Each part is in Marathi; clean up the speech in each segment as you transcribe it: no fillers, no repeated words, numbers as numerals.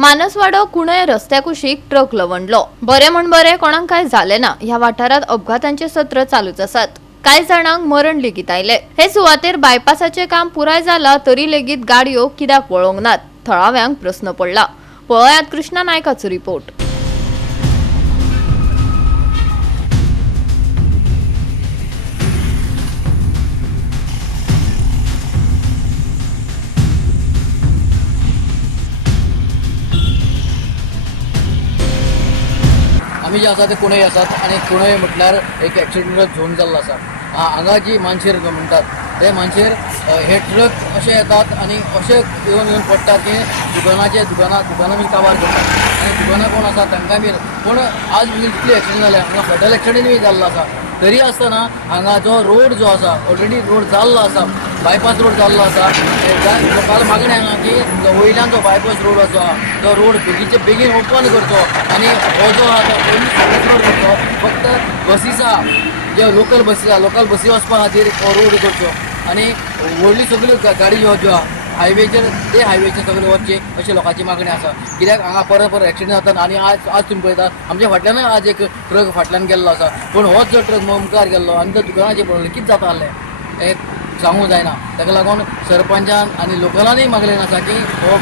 मानसवाडो कुणय रस्त्या कुशीक ट्रक लवंडलो। बरे म्हण बरे कोणाक काय झाले ना। ह्या वाठारात अपघातांचे सत्र चालूच असत। काही जणांक मरण लेगीत आयले। हे सुवातेर बायपासाचे काम पुराय जाला तरी लेगीत गाडयो कित्याक वळोंक नात, थळाव्यांक प्रश्न पडला। पळयात कृष्णा नायकाचो रिपोर्ट। आम्ही जे आसा ते कुणय आसात आणि कुणय म्हटल्यार एक एक्सिडेंट झोन जाल्लो आसा। हांगा जी मानशेर म्हणटात ते मानशेर हे ट्रक अशे येतात आणि अशे येवन पडटात की दुकानां बी काबार करतात आणि दुकानां कोण आसा तांकां बी। पूण आज कितले एक्सिडेंट जाले, हांगा फटल एक्सिडेंट बी जाल्लो आसा। तरी आसतना हांगा जो रोड जो आसा ऑलरेडी रोड जाल्लो आसा, बायपास रोड जाल्लो आसा। लोकांक मागणी हांगा की वयल्यान जो बायपास रोड आसा तो रोड बेगीन ओपन करचो आणि हो जो आसा तो रोड करचो। फक्त बसीस आहा जे लोकल बसी वचपा खातीर हो रोड करचो आणि व्हडली सगळ्यो गाडी ज्यो आहा हायवेचेर ते हायवेचेर सगळे वचचे अशी लोकांची मागणी आसा। कित्याक हांगा परत एक्सिडेंट जातात आणि आज तुम्ही पळयता आमच्या फाटल्यान आज एक ट्रक फाटल्यान गेल्लो आसा। पूण होच जो ट्रक मुखार गेल्लो आनी त्या दुकानाचेर पडलो कितें जाता आहलें हें सांगूंक जायना। ताका लागून सरपंचान आनी लोकलांनी मागलें आसा की हो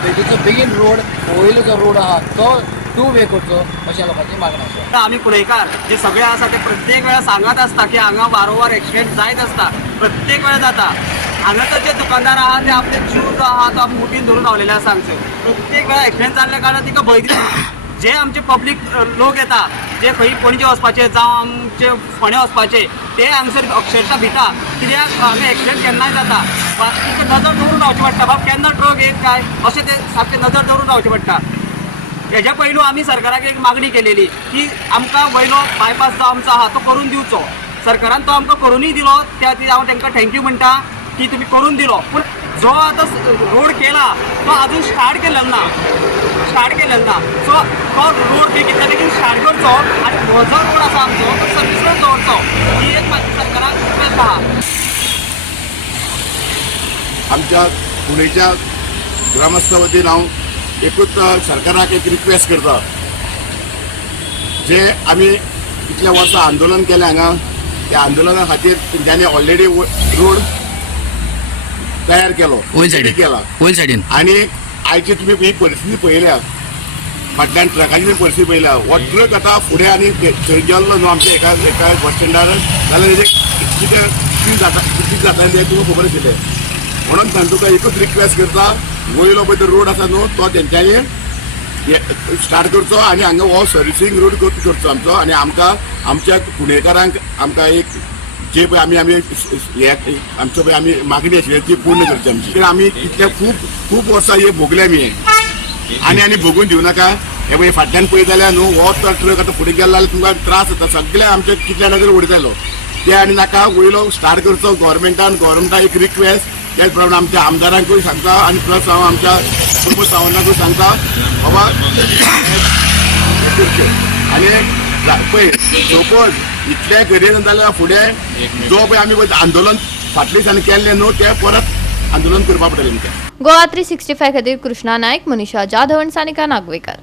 बेगीन रोड वयलो जो रोड आहा तो 2 वे करचो अशा लोकांची मागणी आसा। आम्ही कुणयकार जे सगळे आसा ते प्रत्येक वेळा सांगत असता की हांगा वारंवार एक्सिडेंट जायत असता, प्रत्येक वेळा जाता। हांगा तर जे दुकानदार आहा ते आपले जीव जो आहा तो मुठीन धरून रावलेले आसा हांगसर। प्रत्येक वेळा एक्सिडेंट जाल्ल्या कारणान तिका भंय दिसता। जे आमचे पब्लीक लोक येता जे खंय पणजे वचपाचे जावं आमचे फोंडे वचपाचे ते हांगसर अक्षरशः भिता। कित्याक हांगा एक्सिडेंट केन्नाय जाता, तिका नजर दवरून रावचें पडटा। बाबा केन्ना ट्रक येत काय अशें ते सारकें नजर दवरून रावचें पडटा। हेज्या पयलू आमी सरकाराक एक मागणी केलेली की आमकां वयलो बायपास जो आमचो आहा तो करून दिवचो। सरकारान तो आमकां करूनय दिलो, त्या खातीर हांव तांकां थँक्यू म्हणटा की तुमी करून दिलो। पूण जो आतां रोड केला तो अजून स्टार्ट केलेलो ना। सो तो रोड बेगीतल्या बेगीन स्टार्ट करचो आनी हो जो रोड आसा आमचो तो सर्वीस रोड दवरचो, ही एक म्हाजी सरकाराक रिक्वेस्ट आहा। आमच्या पुणेच्या ग्रामस्थ वतीन हांव एकूच सरकाराक एक रिक्वेस्ट करता, जे आमी इतल्या वर्सां आंदोलन केलें हांगा, त्या आंदोलना खातीर तेंच्यांनी ऑलरेडी रोड तयार केलो, वयर सायडीन आनी आयची तुमी ही परिस्थिती पळयल्या, फाटल्यान ट्रकाची परिस्थिती पळयल्या। हो ट्रक आतां फुडें आनी थंय गेल्लो न्हू आमच्या एका बस स्टँडार जाल्यार कितें जाता तें तुमकां खबर आशिल्लें। म्हणून हांव तुका एकूच रिक्वेस्ट करता, वयलो पळय तो रोड आसा न्हू तो तेंच्यांनी स्टार्ट करचो आनी हांगा हो सर्विसींग रोड करचो आमचो। आनी आमकां आमच्या पुणेकारांक आमकां एक जे पळय आमी आमचो पळय आमी मागणी आशिल्ली ती पूर्ण करची आमची। कित्याक आमी इतले खूब वर्सां हे भोगले आमी आनी भोगून दिवं नाका। हे पळय फाटल्यान पळयत जाल्यार न्हू हो तो ट्रक आतां फुडें गेलो जाल्यार तुमकां त्रास जाता। सगळे आमचे कितल्या नजर उडयतालो ते आनी नाका, वयलो स्टार्ट करचो गव्हर्मेंटाक एक रिक्वेस्ट। त्याच प्रमाणे आमच्या आमदारांकूय सांगता आनी प्लस हांव आमच्या प्रमोद सावंताकूय सांगता बाबा आनी पळय सपोज इतले गरजेन जाल्यार फुडें जो पळय आमी आंदोलन फाटल्या दिसांनी केल्लें न्हू तें परत आंदोलन करपा पडटलें आमकां। गोवा 365 खातीर कृष्णा नायक, मनीषा जाधव, सानिका नागवेकर।